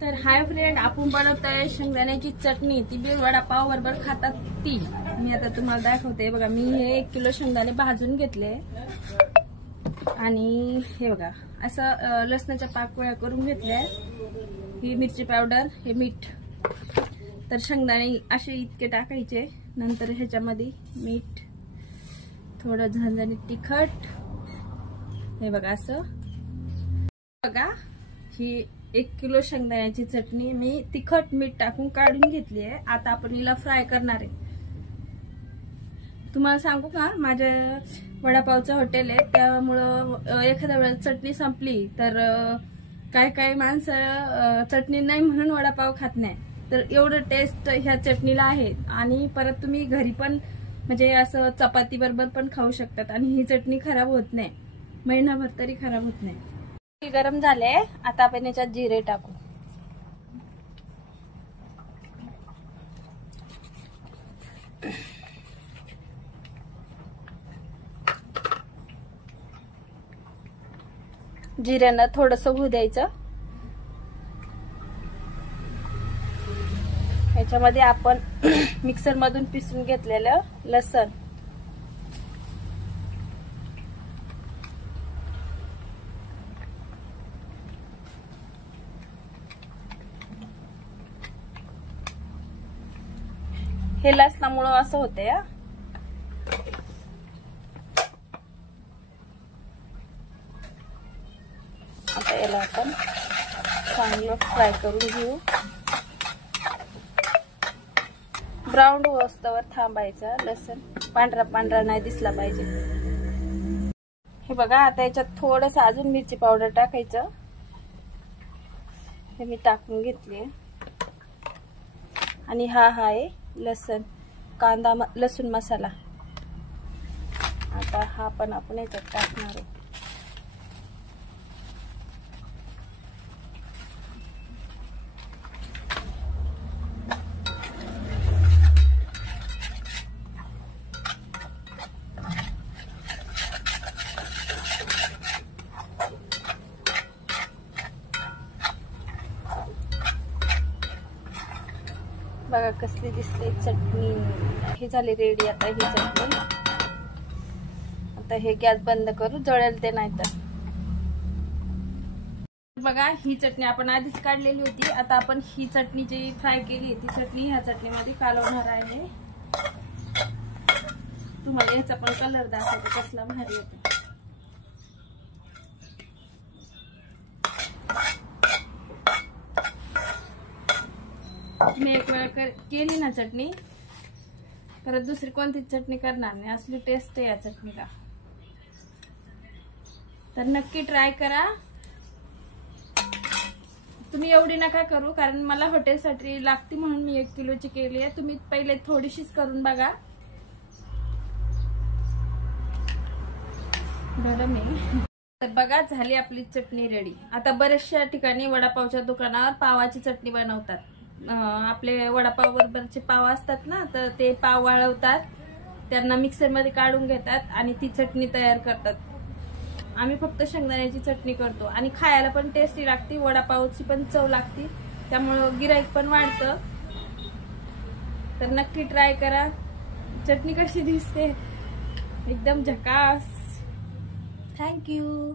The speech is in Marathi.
तर हाय फ्रेंड, आपण बनवतोय शेंगदाण्याची चटणी. ती बी वडापाव बरोबर खातात ती. मी आता तुम्हाला दाखवते बघा. मी हे 1 किलो शेंगदाणे भाजून घेतले आणि हे बघा असं लसणाच्या पाकळ्या करून घेतल्या. ही मिरची पावडर, हे मीठ. तर शेंगदाणे असे इतके टाकायचे. नंतर ह्याच्यामध्ये मीठ, थोडं झणझणीत तिखट. हे बघा असं बघा. ही 1 किलो शेंगदाण्याची चटणी मी तिखट मीठ टाकून काढून घेतली आहे. आता आपण हिला फ्राय करणार आहे. तुम्हाला सांगू का, माझ्या वडापावचं हॉटेल आहे, त्यामुळं एखाद्या वेळेस चटणी संपली तर काय माणसं चटणी नाही म्हणून वडापाव खात नाही. तर एवढं टेस्ट ह्या चटणीला आहे. आणि परत तुम्ही घरी पण म्हणजे असं चपाती बरोबर पण खाऊ शकतात. आणि ही चटणी खराब होत नाही, महिनाभर तरी खराब होत नाही. गरम झाले. आता आपण याच्यात जिरे टाकू. जिऱ्यांना थोडस होऊ द्यायचं. याच्यामध्ये आपण मिक्सर मधून पिसून घेतलेलं लसण, हे लसणामुळं असं होतंय. आता याला आपण चांगलं फ्राय करून घेऊ. ब्राऊन होस्तवर थांबायचं. लसण पांढरा पांढरा नाही दिसला पाहिजे. हे बघा. आता याच्यात थोडस अजून मिरची पावडर टाकायचं. हे मी टाकून घेतली. आणि हा आहे लसण कांदा लसूण मसाला. आता हा पण आपण याच्यात टाकणार आहे. बघा कसली दिसते चटणी. ही झाली रेडी. आता ही चटणी, आता हे गॅस बंद करू, जळेल ते नाही तर. बघा ही चटणी आपण आधीच काढलेली होती. आता आपण ही चटणी जी फ्राय केली ती चटणी ह्या चटणीमध्ये कालवणार आहे. तुम्हाला याचा पण कलर दाखवतो कसला भारी येतो. मी एक वेळा केली ना चटणी, परत दुसरी कोणती चटणी करणार नाही. असली टेस्ट आहे या चटणीला. तर नक्की ट्राय करा. तुम्ही एवढी नका करू, कारण मला हॉटेलसाठी लागती म्हणून मी 1 किलोची केली आहे. तुम्ही पहिले थोडीशीच करून बघा. गरम आहे. तर बघा झाली आपली चटणी रेडी. आता बऱ्याचशा ठिकाणी वडापावच्या दुकानावर पावाची चटणी बनवतात. आपले वडापाव बरोबरचे पाव असतात ना, तर ते पाव वाळवतात, त्यांना मिक्सर मध्ये काढून घेतात आणि ती चटणी तयार करतात. आम्ही फक्त शेंगदाण्याची चटणी करतो आणि खायला पण टेस्टी लागते. वडापावची पण चव लागते, त्यामुळं गिराईक पण वाढतं. तर नक्की ट्राय करा. चटणी कशी दिसते, एकदम झकास. थँक्यू.